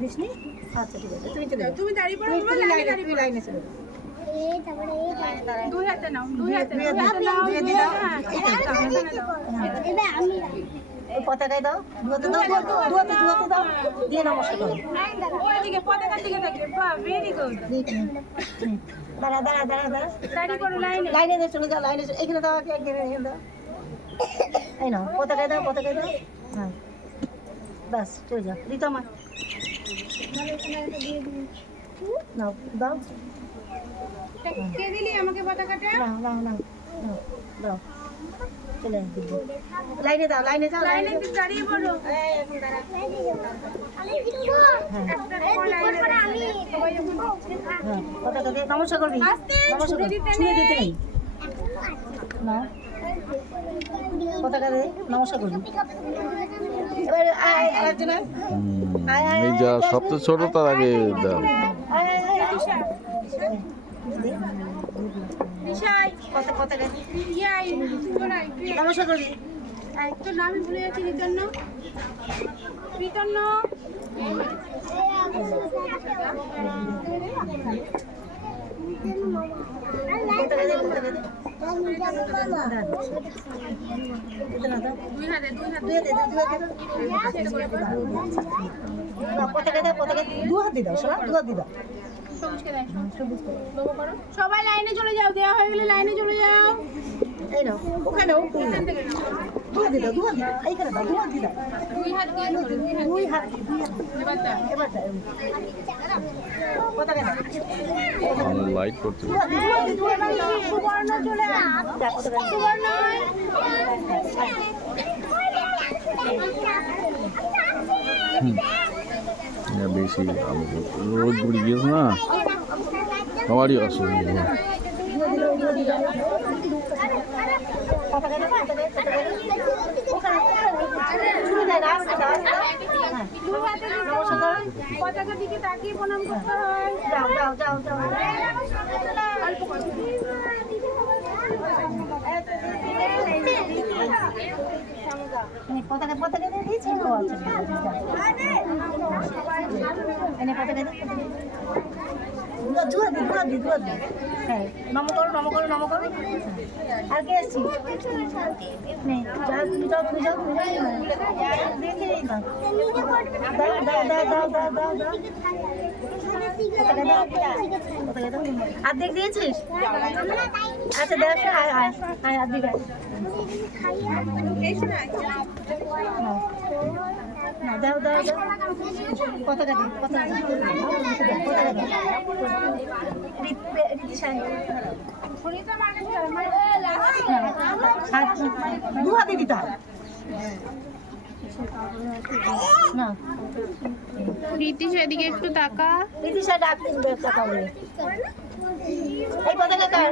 দিসনি? আচ্ছা ঠিক আছে, তুমি চলে যাও। তুমি দাঁড়িয়ে পড়ো, তুমি লাইনে চলে যাও। দুই হাতে নাও, দুই হাতে দুই হাতে নাও, দুই হাতে দাও। এই পতাকায় দাও, দু হাতে দাও, দু হাতে দাও, দিয়ে নমস্কার করো। ওইদিকে পতাকার দিকে তাকিয়ে, বাহ, ভেরি গুড। দাঁড়া। দাঁড়িয়ে পড়ো লাইনে। লাইনে দিয়ে চলে যাও, এখানে দাও, এখানে দাও। এই নাও, পতাকায় দাও। হ্যাঁ, বাস চলে যাও। রিতমা নাও, দাও। কে দিলি আমাকে পতাকাটা? দাও। চলে যাও। লাইনে যাও। লাইনে দাঁড়িয়ে পড়ো। হ্যাঁ, পতাকা দিয়ে নমস্কার করবি। নমস্কার ছুঁয়ে দিতে নেই। না, পতাকা দিয়ে নমস্কার করবি। এবার আরেকজন এই যা সবচেয়ে ছোট তার আগে দাও। পতাকা নমস্কার করবি। তোর নামই ভুলে যাচ্ছি। রিতন্ন দুই হাতে সবাই লাইনে চলে যাও। দেওয়া হয়ে গেলে লাইনে চলে যাও। এই নাও, ওখানেও দুই হাত দিদাও, এইখানে দাও, দুই হাত দিদাও। দুই হাত দিয়ে ধরো, দুই হাত। এবার দাও। এবার দাও। পতাকা দাও। লাইট করতে সুবর্ণ চলে আয়। সুবর্ণ বেশি রোদ ঘুরে গিয়েছে না, আমারই অসুবিধা। পতাকার দিকে তাকিয়ে প্রণাম করতে হয়। যাও। পতাকা দিয়ে দিয়েছি। ও আচ্ছা, এনে পতাকা দিয়ে দুয়া দি। হ্যাঁ, নম করো। আর কে আসছি? যাও। দেখে দাও। অর্ধেক দিয়েছিস? আচ্ছা দেখ, আয় অর্ধেক। দাও। পতাকা দিই। দু হাতে দিতে হয় না। রীতিশা এদিকে একটু তাকা। রীতিশা ডাকতে টাকা হবে। এই পতাকা কার?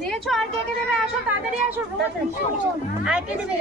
দিয়েছো? আর কে দেবে? আসো, তাড়াতাড়ি আসো। আর কে দেবে?